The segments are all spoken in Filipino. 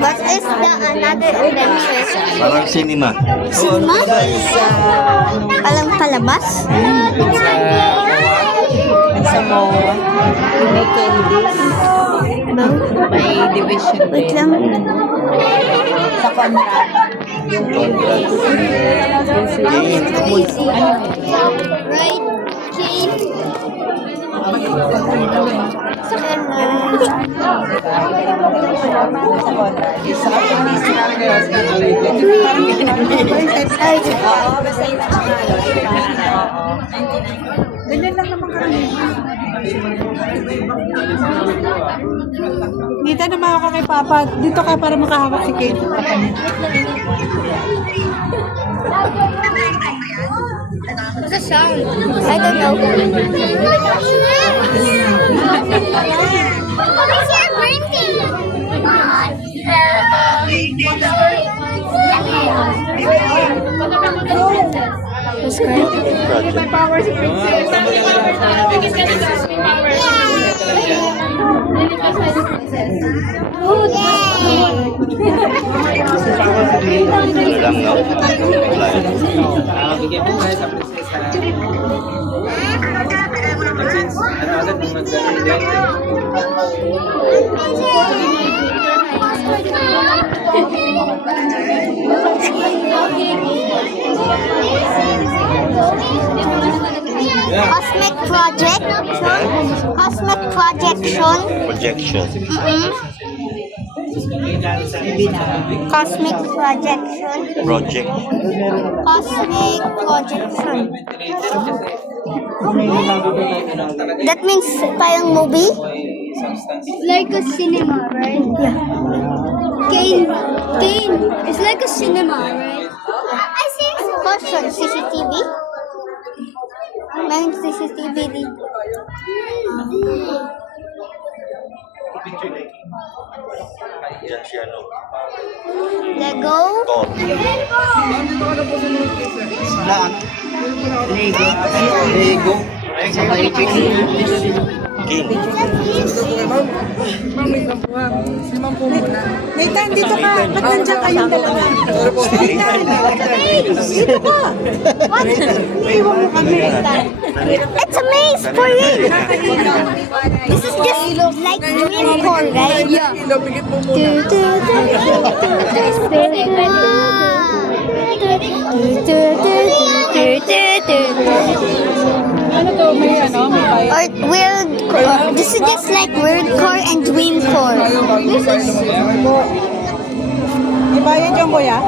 What is the another adventure? Parang cinema. Cinema? Palang palabas? Sa MOA, may candies, may division Wait din. lang. Sa Conrad, yung candies. Right? Kane? Sa Conrad. Isa Ay, ganyan lang naman karamihan. Dito naman ako kay Papa. Dito ka para makahawak si Kate. what's the sound? I don't know. What's your printing? Lang, no? Wala yun. Bigyan po tayo sa prinsesa. Since ano agad nung nag-date. Cosmic projection. Cosmic projection. Projection. Cosmic projection. Project. Cosmic projection. That means parang movie? Like a cinema, right? Yeah. Kane, it's like a cinema, right? I see. Question, CCTV? May CCTV dito. Yan siya, no? Lego? Top. Lego. King. Nathan, dito ka. Ba't nandiyan kayong dalawa? Nathan, dito ka. What? Iiwan mo kami. It's a maze for you. This is just like dream core, right? Yeah. Ano to? May ano? May bayad? Or weird core. This is just like weird core and dream core. This is May bayad yung kuya?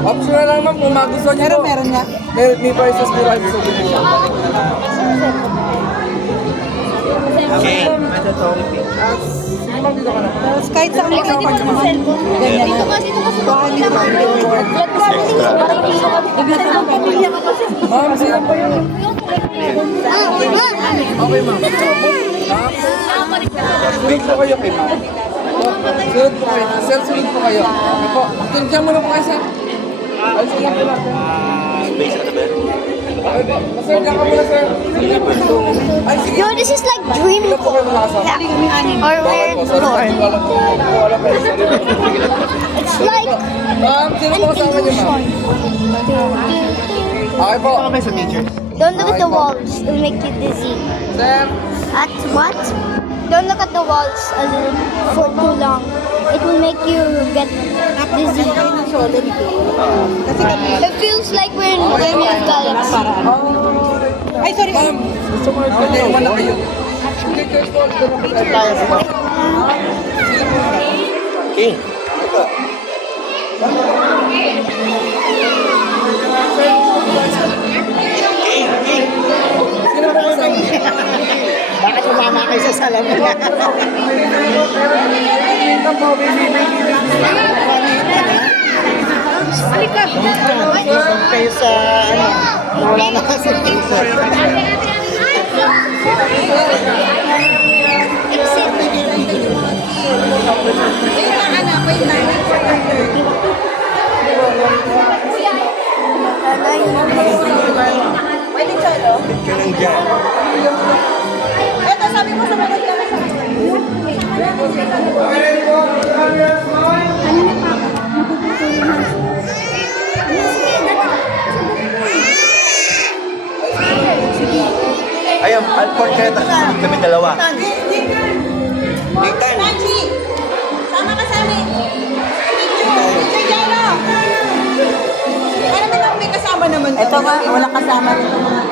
Optional lang ma'am kung magustuhan niyo Pero po. meron nga. May prices po kayo sa video. King. Ma'am, dito ka na. Tapos kahit sa kami naman, ganyan na. Baka dito ka Ma'am, sino po yun? Okay ma'am. Sunod po kayo kay ma'am. Sunod po kayo. Sir, sunod po kayo. Okay po. Tindihan mo na po kayo sir. Ay, sige po natin. Space ano ba? Okay po. Sir, diyan ka muna sir. Ay, sige. Yo, this is like dream Sino po kayo makasama? or weird core. Wala kayo. It's like Ma'am, sino po kasama niyo ma'am? Okay po. don't look at the walls; it'll make you dizzy. Sir, At what? Don't look at the walls for too long. It will make you get dizzy. Kasi kami, It feels like we're in Alien Galaxy. ay sorry. ma'am, sumunod ka din. Wala kayo. Pictures po. King. Sino po kasama? Bakit umama kayo sa salamin? Kayo sa ano? Wala na kasi Nanay. Ka lang dyan. Ito, sabi mo sa mga kami sa Ayun, unfortunate. Sunod kami dalawa. Nathan. Nancy, sama ka sa amin. Picture Jano. Para naman may kasama naman. Ito nga, walang kasama nito mga.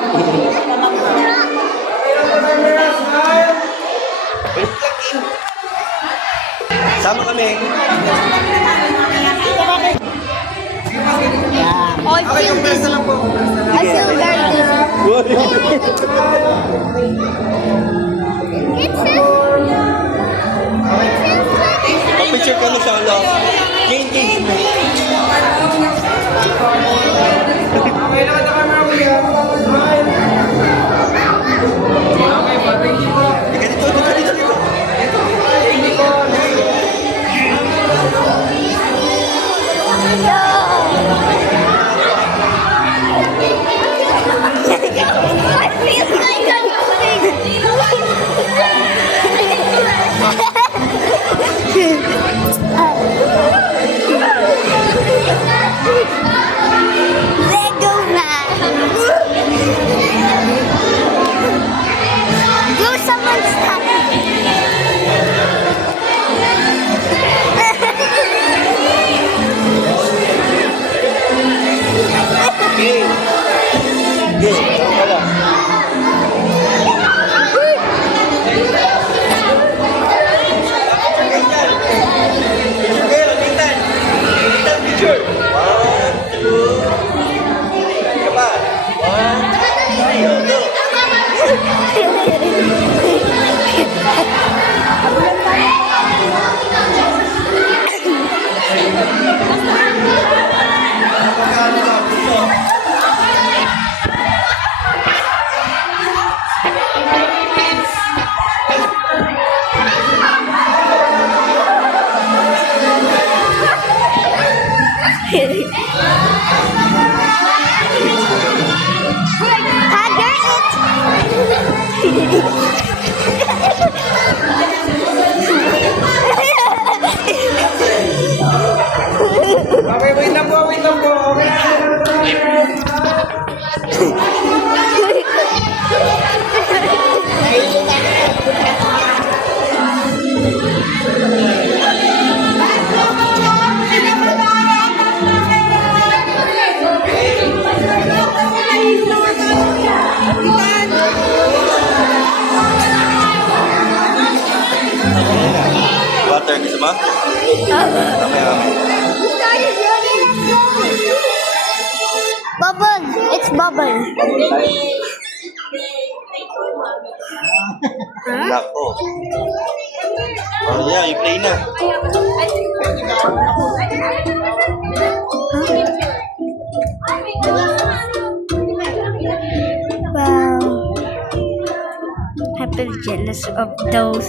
Sama kami. Oh, I feel dizzy. I feel very dizzy. It says... Picture kami sa ano. King. Dito. I feel like I'm Lego man. Do someone stop King. Wala. Nathan, picture. 1, 2. Come on. 1, 2, 3, go. Okay, wait lang po. Water, gusto mo? Okay. Bubble. It's bubble. Nako. Oh yeah, you play na. Wow. I feel jealous of those.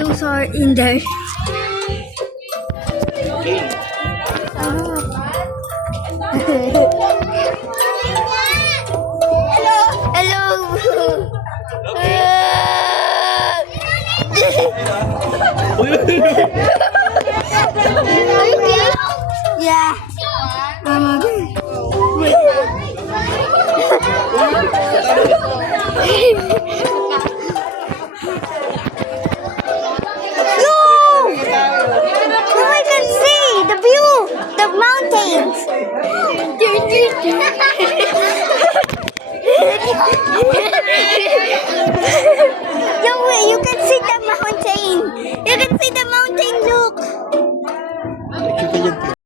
Those are in there. King. Hello. Are you okay? Yeah. I'm No! Now I can see the view, the mountains.